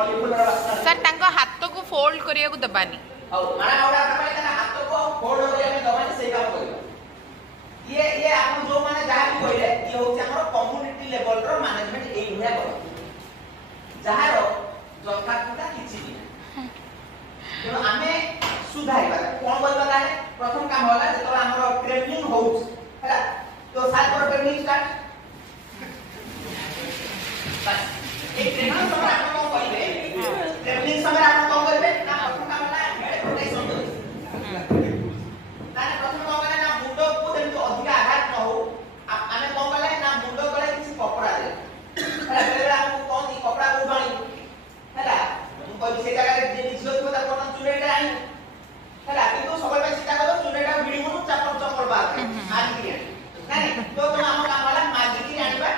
sir तांको हाथ को फोल्ड करिया को दबानी माने औडा तपाईले तना हाथ को फोल्ड करिया में दबानी सेही काम करियो ये आपण जो माने जहा भी कहिले ये होचे हमर कम्युनिटी लेवल रो मैनेजमेंट एई भया करो जहार जथाकता किछि नि तो आमे सुधाइबा कोन करबा ताहे प्रथम काम होला जेतो हमर ट्रेनिंग होउछ हैला तो सात पर ट्रेनिंग स्टार्ट बस एक ट्रेनिंग समय आपण कोन करिवे ट्रेनिंग समय आपण कोन करिवे ना प्रथम काम होला हेड प्रोटेक्शन करिवे ताने प्रथम काम होला ना मुंडो को देन तो अधिक आघात न हो आमे कोन कले ना मुंडो गले किछि कपड़ा दे हैला बेले आपण कोन दी कपड़ा को बाणी हैला हम कोइ से जगह रे जे निश्चित को ता कोन चुनेटा आई हैला किंतु सबल पे चिता करो चुनेटा भिडी मनु चापर चपर बात आदि के नहीं तो हम काम होला मागी की आनिबा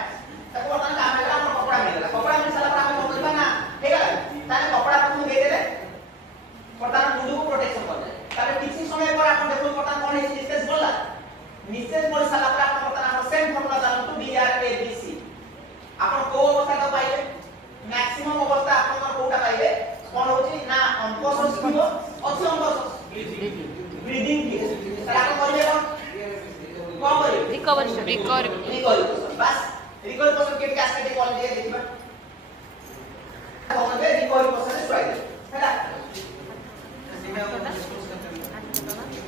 ताको बर्तन काम होला हम कपड़ा मिलला कपड़ा मिल साला पर हम कोन करबा ना ठीक है ताने कपड़ा प्रथम दे देले बर्तन मुंडू को प्रोटेक्शन कर दे ताले किछि समय पर आपण देखो बर्तन कोन है स्टेज बोलला निश्चित बोल साला पर आपण बर्तन हम सेम फॉर्मूला जानतु B R A B C आपण को अवस्था तो पाइबे मैक्सिमम अवस्था आपण कोटा पाइबे कोन होची ना अनकॉन्शियस थिबो अछि अनकॉन्शियस ब्रीदिंग की साला आपण करिवे कोन करिवे रिकवरी बस रिकवरी पर्सन के कैस्केड कॉल दिए देखिबा कौन दे रिकवरी पर्सन स्ट्राइक हैला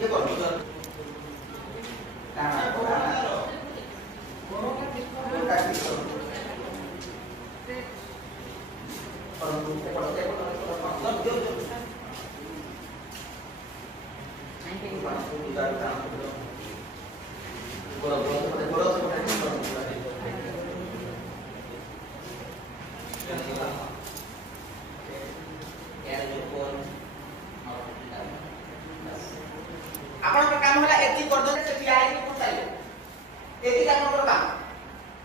ये कौन सर आपण काम होला एती कर दो से टीआई को चाहिए एती काम काम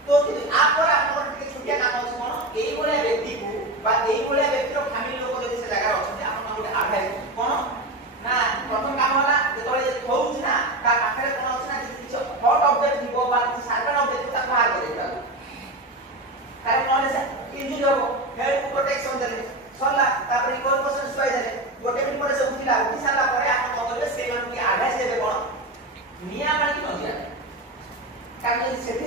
तो आप पर आपण के छुटिया काम अछि कोन एई बोले व्यक्ति को बा एई बोले व्यक्ति रो फैमिली लोक जदी से जगह अछि आपण गोटे एडवाइस कोन ना प्रथम काम होला जेतोले होउछ ना ता पाखरे कोन अछि ना किछ हॉट ऑब्जेक्ट दिबो बा किछ सार्कन ऑब्जेक्ट ता बाहर कर देबा कारण कोन से इंजरी हो हेल्थ प्रोटेक्शन देले सरला तापर रिकवर पर्सन सुआइ देले गोटे मिनिट पर से उठिला उठी साला परे आपण कोन करबे से मान के एडवाइस देबे कोन निया माने कि न दिया कारण से